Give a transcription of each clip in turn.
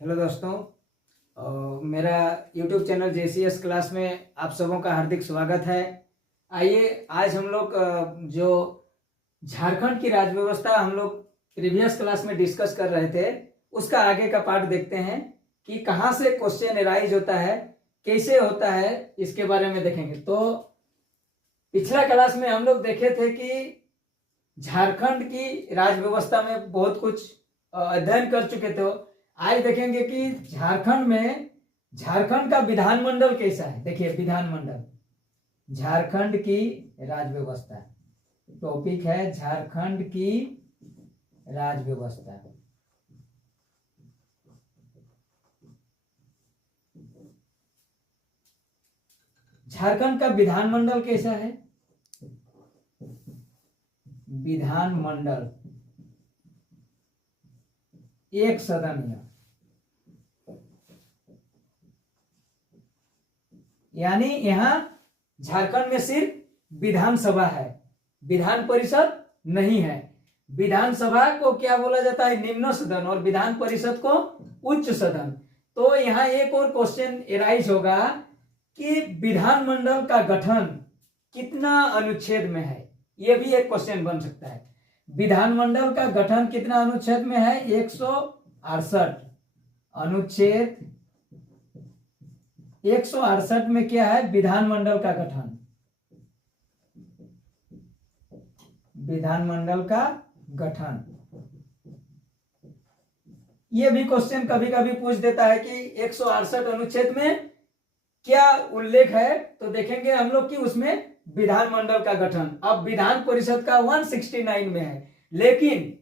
Hello दोस्तों, मेरा YouTube channel JCS class में आप सबों का हार्दिक स्वागत है। आइए आज हम लोग जो झारखंड की राज्य व्यवस्था हम लोग प्रीवियस क्लास में डिस्कस कर रहे थे उसका आगे का पार्ट देखते हैं कि कहाँ से क्वेश्चन एराइज होता है, कैसे होता है, इसके बारे में देखेंगे। तो पिछला क्लास में हम लोग देखे थे कि झारखंड की राज्य व्यवस्था में बहुत कुछ अध्ययन कर चुके थे। आज देखेंगे कि झारखंड का विधानमंडल कैसा है। देखिए, विधानमंडल, झारखंड की राज्य व्यवस्था टॉपिक है, झारखंड की राज्य व्यवस्था। झारखंड का विधानमंडल कैसा है। विधानमंडल एक सदनीय, यानी यहां झारखंड में सिर्फ विधानसभा है, विधान परिषद नहीं है। विधानसभा को क्या बोला जाता है, निम्न सदन, और विधान परिषद को उच्च सदन। तो यहां एक और क्वेश्चन एराइज होगा कि विधानमंडल का गठन कितना अनुच्छेद में है। यह भी एक क्वेश्चन बन सकता है। विधानमंडल का गठन कितना अनुच्छेद में है, 168 अनुच्छेद 168 में क्या है, विधानमंडल का गठन, विधानमंडल का गठन। यह भी क्वेश्चन कभी कभी पूछ देता है कि 168 अनुच्छेद में क्या उल्लेख है। तो देखेंगे हम लोग कि उसमें विधानमंडल का गठन, अब विधान परिषद का 169 में है, लेकिन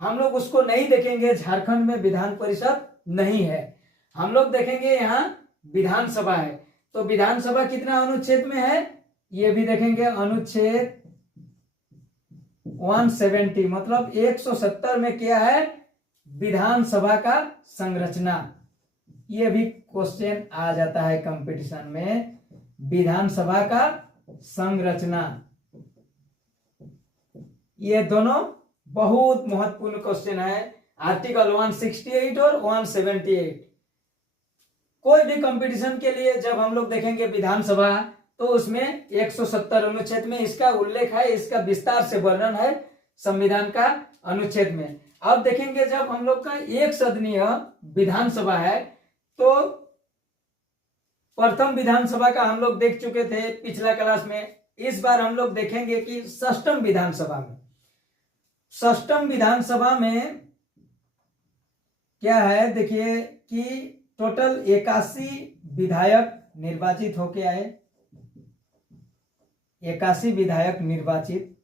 हम लोग उसको नहीं देखेंगे। झारखंड में विधान परिषद नहीं है, हम लोग देखेंगे यहाँ विधानसभा है। तो विधानसभा कितना अनुच्छेद में है, ये भी देखेंगे, अनुच्छेद 170, मतलब 170 में क्या है, विधानसभा का संरचना। ये भी क्वेश्चन आ जाता है कंपटीशन में, विधानसभा का संरचना। ये दोनों बहुत महत्वपूर्ण क्वेश्चन है, आर्टिकल 168 और 178। कोई भी कंपटीशन के लिए जब हम लोग देखेंगे विधानसभा, तो उसमें 170 अनुच्छेद में इसका उल्लेख है, इसका विस्तार से वर्णन है संविधान का अनुच्छेद में। अब देखेंगे जब हम लोग का एक सदनीय विधानसभा है, तो प्रथम विधानसभा का हम लोग देख चुके थे पिछला क्लास में। इस बार हम लोग देखेंगे कि षष्ठम विधानसभा में, षष्ठम विधानसभा में क्या है, देखिए कि टोटल 81 विधायक निर्वाचित होके आए, 81 विधायक निर्वाचित।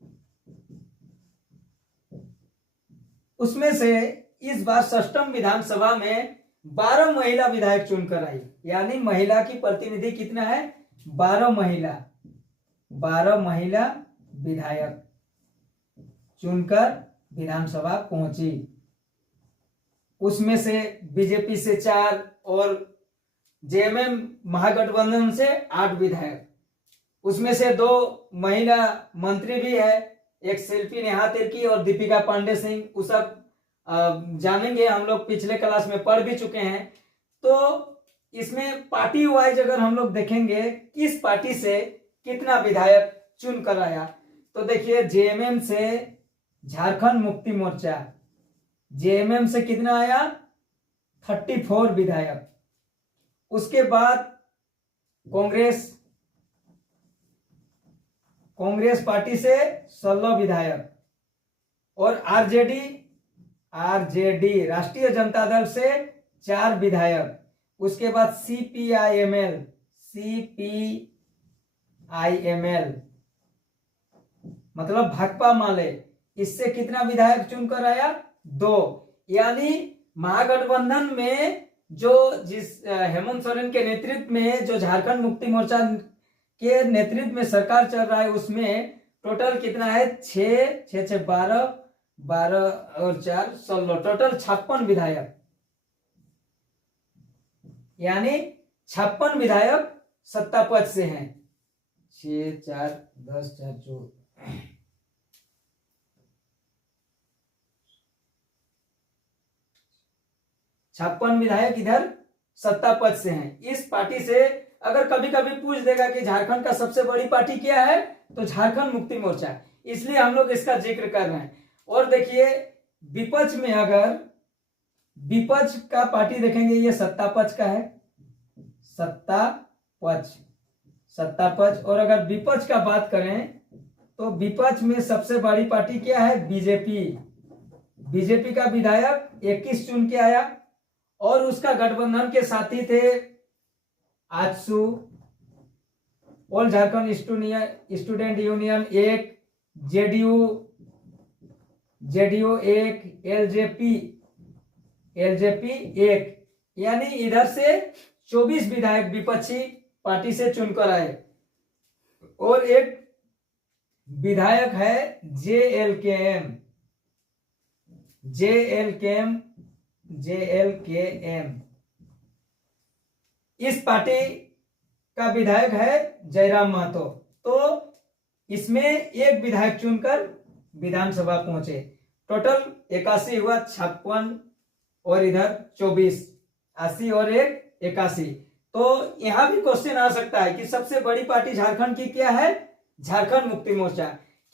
उसमें से इस बार षष्ठम विधानसभा में 12 महिला विधायक चुनकर आई, यानी महिला की प्रतिनिधि कितना है, 12 महिला, 12 महिला विधायक चुनकर विधानसभा पहुंची। उसमें से बीजेपी से 4 और JMM महागठबंधन से 8 विधायक। उसमें से 2 महिला मंत्री भी है, एक शिल्पी नेहा तिर्की और दीपिका पांडे सिंह। वो सब जानेंगे, हम लोग पिछले क्लास में पढ़ भी चुके हैं। तो इसमें पार्टी वाइज अगर हम लोग देखेंगे किस पार्टी से कितना विधायक चुन कर आया, तो देखिए JMM से झारखंड मुक्ति मोर्चा, JMM से कितना आया, 34 विधायक। उसके बाद कांग्रेस पार्टी से 16 विधायक, और आरजेडी राष्ट्रीय जनता दल से 4 विधायक। उसके बाद सीपीआईएमएल मतलब भाकपा माले, इससे कितना विधायक चुनकर आया, 2। यानी महागठबंधन में जो हेमंत सोरेन के नेतृत्व में जो झारखंड मुक्ति मोर्चा के नेतृत्व में सरकार चल रहा है, उसमें टोटल कितना है, 6 12 और 4 16, टोटल 56 विधायक, यानी 56 विधायक सत्ता पक्ष से हैं। 6 4 10 4 14, 56 56 विधायक इधर सत्ता पक्ष से हैं। इस पार्टी से अगर कभी कभी पूछ देगा कि झारखंड का सबसे बड़ी पार्टी क्या है, तो झारखंड मुक्ति मोर्चा, इसलिए हम लोग इसका जिक्र कर रहे हैं। और देखिए विपक्ष में अगर विपक्ष का पार्टी देखेंगे, ये सत्ता पक्ष का है, सत्ता पक्ष। और अगर विपक्ष का बात करें तो विपक्ष में सबसे बड़ी पार्टी क्या है, बीजेपी का विधायक 21 चुन के आया। और उसका गठबंधन के साथी थे AJSU, all Jharkhand student union 1, JDU 1, LJP 1, यानी इधर से 24 विधायक विपक्षी पार्टी से चुनकर आए। और एक विधायक है जेएलकेएम, इस पार्टी का विधायक है जयराम महतो। तो इसमें एक विधायक चुनकर विधानसभा पहुंचे। टोटल 81 हुआ, 56 और इधर 24, 80 और 1 81। तो यहां भी क्वेश्चन आ सकता है कि सबसे बड़ी पार्टी झारखंड की क्या है, झारखंड मुक्ति मोर्चा।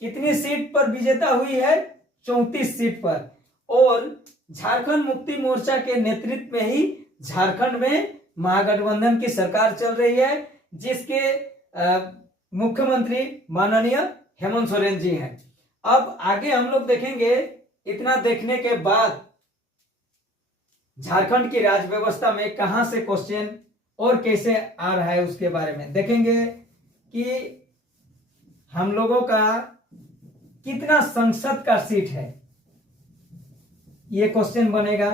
कितनी सीट पर विजेता हुई है, 34 सीट पर। और झारखंड मुक्ति मोर्चा के नेतृत्व में ही झारखंड में महागठबंधन की सरकार चल रही है, जिसके मुख्यमंत्री माननीय हेमंत सोरेन जी हैं। अब आगे हम लोग देखेंगे, इतना देखने के बाद झारखंड की राज्य व्यवस्था में कहां से क्वेश्चन और कैसे आ रहा है उसके बारे में देखेंगे कि हम लोगों का कितना संसद का सीट है, ये क्वेश्चन बनेगा।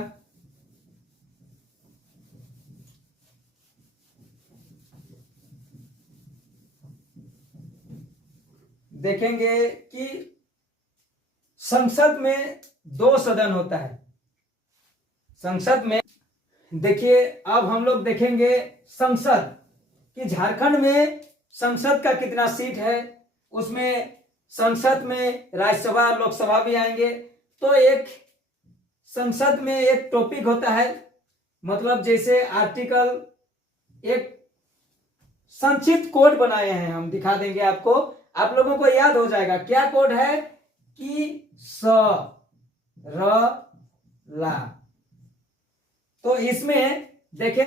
देखेंगे कि संसद में 2 सदन होता है। संसद में देखिए, अब हम लोग देखेंगे संसद कि झारखंड में संसद का कितना सीट है, उसमें संसद में राज्यसभा लोकसभा भी आएंगे। तो एक संसद में एक टॉपिक होता है, मतलब जैसे आर्टिकल, एक संक्षिप्त कोड बनाए हैं, हम दिखा देंगे आपको, आप लोगों को याद हो जाएगा। क्या कोड है कि स र ला। तो इसमें देखिए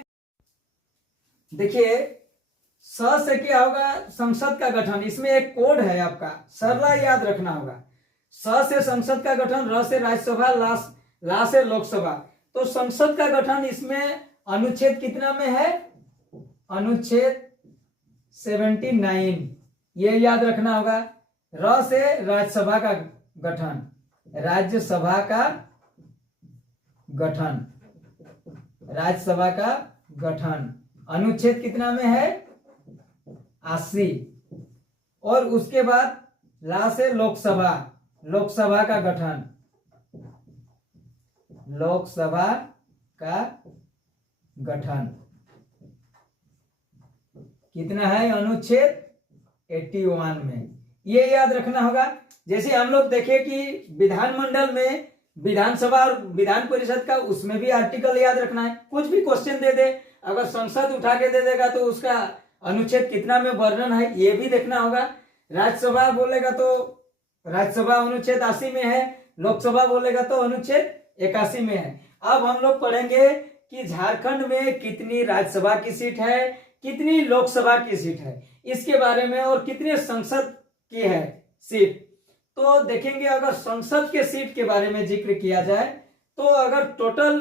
स से क्या होगा, संसद का गठन। इसमें एक कोड है आपका, सरला याद रखना होगा। स से संसद का गठन, र से राज्यसभा, ला से लोकसभा। तो संसद का गठन इसमें अनुच्छेद कितना में है, अनुच्छेद 79, ये याद रखना होगा। र से राज्यसभा का गठन, राज्यसभा का गठन अनुच्छेद कितना में है, 80। और उसके बाद ला से लोकसभा का गठन, कितना है, अनुच्छेद 81 में। ये याद रखना होगा। जैसे हम लोग देखें कि विधानमंडल में विधानसभा और विधान परिषद का, उसमें भी आर्टिकल याद रखना है। कुछ भी क्वेश्चन दे दे, अगर संसद उठा के दे देगा तो उसका अनुच्छेद कितना में वर्णन है, ये भी देखना होगा। राज्यसभा बोलेगा तो राज्यसभा अनुच्छेद 80 में है, लोकसभा बोलेगा तो अनुच्छेद 81 में है। अब हम लोग पढ़ेंगे कि झारखंड में कितनी राज्यसभा की सीट है, कितनी लोकसभा की सीट है, इसके बारे में, और कितने संसद की है सीट। तो देखेंगे, अगर संसद के सीट के बारे में जिक्र किया जाए तो अगर टोटल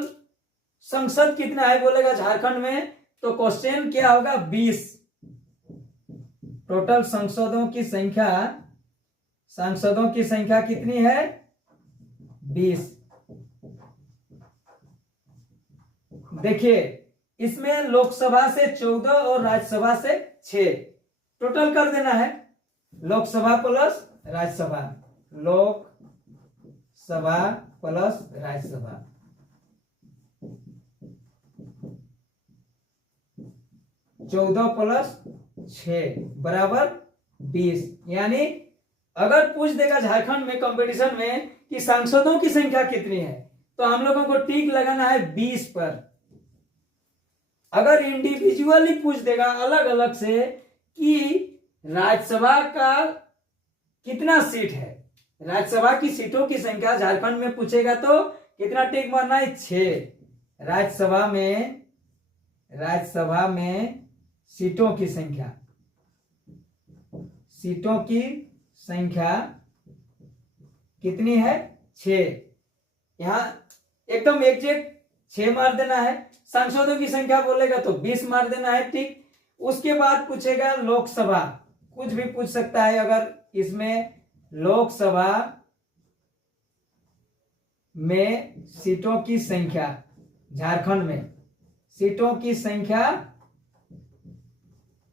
संसद कितना है बोलेगा झारखंड में, तो क्वेश्चन क्या होगा, 20। टोटल सांसदों की संख्या कितनी है, 20। देखिए इसमें लोकसभा से 14 और राज्यसभा से 6, टोटल कर देना है, Lok Sabha plus Rajya Sabha, Lok Sabha plus Rajya Sabha, 14 plus 6 बराबर 20। यानी अगर पूछ देगा झारखंड में कंपटीशन में कि सांसदों की संख्या कितनी है, तो हम लोगों को टिक लगाना है 20 पर। अगर इंडिविजुअली पूछ देगा अलग अलग से कि राज्यसभा का कितना सीट है, राज्यसभा की सीटों की संख्या झारखंड में पूछेगा तो कितना टिक मारना है, 6। राज्यसभा में सीटों की संख्या कितनी है, 6। यहां एकदम एग्जैक्ट 6 मार देना है। सांसदों की संख्या बोलेगा तो 20 मार देना है, ठीक। उसके बाद पूछेगा लोकसभा, कुछ भी पूछ सकता है। अगर इसमें लोकसभा में सीटों की संख्या, झारखंड में सीटों की संख्या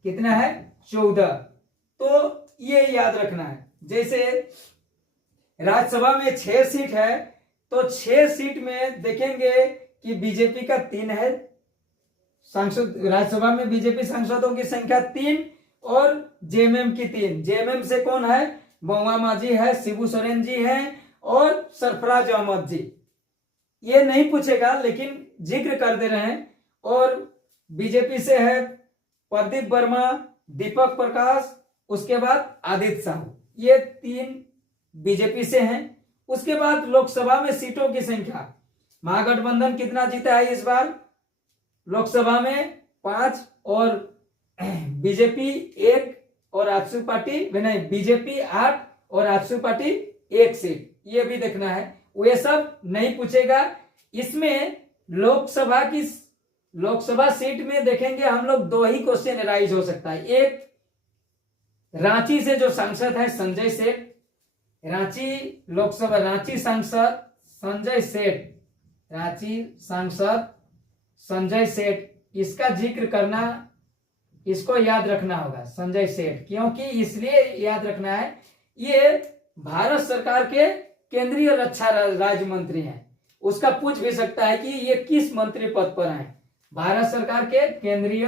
कितना है, 14। तो ये याद रखना है। जैसे राज्यसभा में 6 सीट है तो 6 सीट में देखेंगे कि बीजेपी का 3 है सांसद, राज्यसभा में बीजेपी सांसदों की संख्या 3 और जेएमएम की 3। जेएमएम से कौन है, महुआ माझी है, शिबू सोरेन जी है और सरफराज अहमद जी। ये नहीं पूछेगा लेकिन जिक्र कर दे रहे हैं। और बीजेपी से है प्रदीप वर्मा, दीपक प्रकाश, उसके बाद आदित्य साहू, ये 3 बीजेपी से हैं। उसके बाद लोकसभा में सीटों की संख्या, महागठबंधन कितना जीता है इस बार, लोकसभा में 5 और बीजेपी 1 और आजसू पार्टी नहीं, बीजेपी 8 और आजसू पार्टी 1 सीट, ये भी देखना है। वे सब नहीं पूछेगा। इसमें लोकसभा सीट में देखेंगे हम लोग 2 ही क्वेश्चन राइज हो सकता है। एक, रांची से जो सांसद है संजय सेठ, रांची लोकसभा, रांची सांसद संजय सेठ, इसका जिक्र करना, इसको याद रखना होगा संजय सेठ। क्योंकि इसलिए याद रखना है, ये भारत सरकार के केंद्रीय रक्षा राज्य मंत्री हैं। उसका पूछ भी सकता है कि ये किस मंत्री पद पर हैं, भारत सरकार के केंद्रीय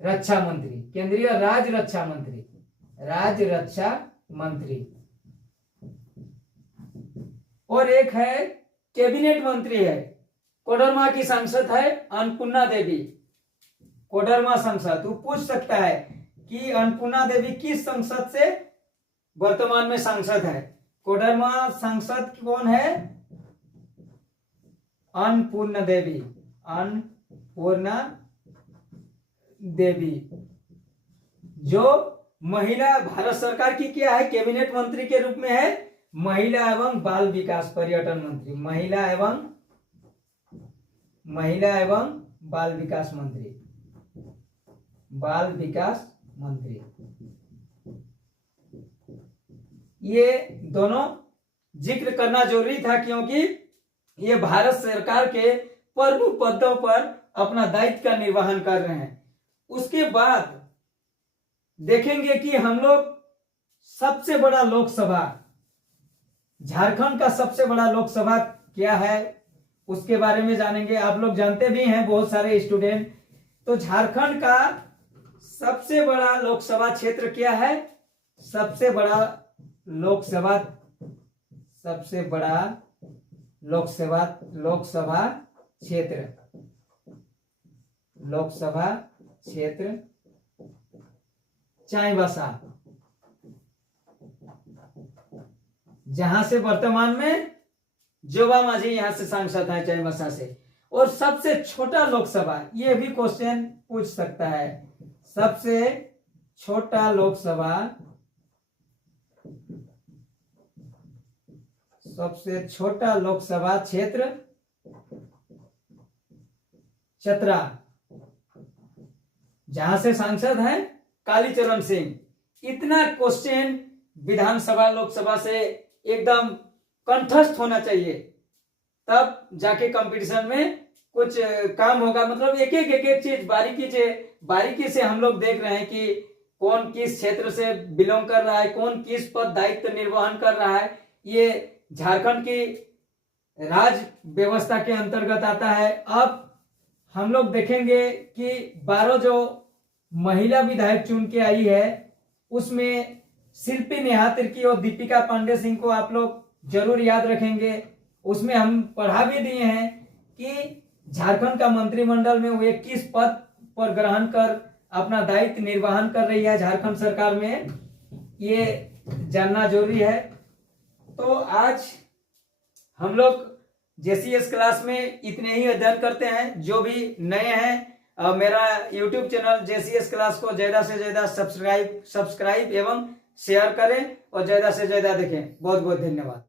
रक्षा मंत्री, केंद्रीय राज्य रक्षा मंत्री। और एक है कैबिनेट मंत्री है, कोडरमा की सांसद है अन्नपूर्णा देवी, कोडरमा सांसद। वो पूछ सकता है कि अन्नपूर्णा देवी किस संसद से वर्तमान में सांसद है। कोडरमा सांसद कौन है, अन्नपूर्णा देवी, जो महिला, भारत सरकार की क्या है, कैबिनेट मंत्री के रूप में है महिला एवं बाल विकास पर्यटन मंत्री, महिला एवं बाल विकास मंत्री। ये दोनों जिक्र करना जरूरी था क्योंकि ये भारत सरकार के प्रमुख पदों पर अपना दायित्व का निर्वहन कर रहे हैं। उसके बाद देखेंगे कि हम लोग सबसे बड़ा लोकसभा, झारखंड का सबसे बड़ा लोकसभा क्या है उसके बारे में जानेंगे। आप लोग जानते भी हैं बहुत सारे स्टूडेंट। तो झारखंड का सबसे बड़ा लोकसभा क्षेत्र क्या है, सबसे बड़ा लोकसभा क्षेत्र चाईबासा, जहां से वर्तमान में जोबा माझी यहां से सांसद है चाईबासा से। और सबसे छोटा लोकसभा, ये भी क्वेश्चन पूछ सकता है, सबसे छोटा लोकसभा क्षेत्र चतरा, जहां से सांसद हैं कालीचरण सिंह। इतना क्वेश्चन विधानसभा लोकसभा से एकदम कंठस्थ होना चाहिए, तब जाके कंपटीशन में कुछ काम होगा। मतलब एक एक चीज बारीकी से हम लोग देख रहे हैं कि कौन किस क्षेत्र से बिलोंग कर रहा है, कौन किस पद दायित्व निर्वहन कर रहा है। ये झारखंड की राज्य व्यवस्था के अंतर्गत आता है। अब हम लोग देखेंगे कि 12 जो महिला विधायक चुन के आई है उसमें शिल्पी नेहा तिर्की और दीपिका पांडे सिंह को आप लोग जरूर याद रखेंगे। उसमें हम पढ़ा भी दिए हैं कि झारखंड का मंत्रिमंडल में वो 21 पद पर ग्रहण कर अपना दायित्व निर्वहन कर रही है झारखंड सरकार में, ये जानना जरूरी है। तो आज हम लोग जेसीएस क्लास में इतने ही अध्ययन करते हैं। जो भी नए हैं मेरा यूट्यूब चैनल जेसीएस क्लास को ज्यादा से ज्यादा सब्सक्राइब एवं शेयर करें और ज्यादा से ज्यादा देखें। बहुत बहुत धन्यवाद।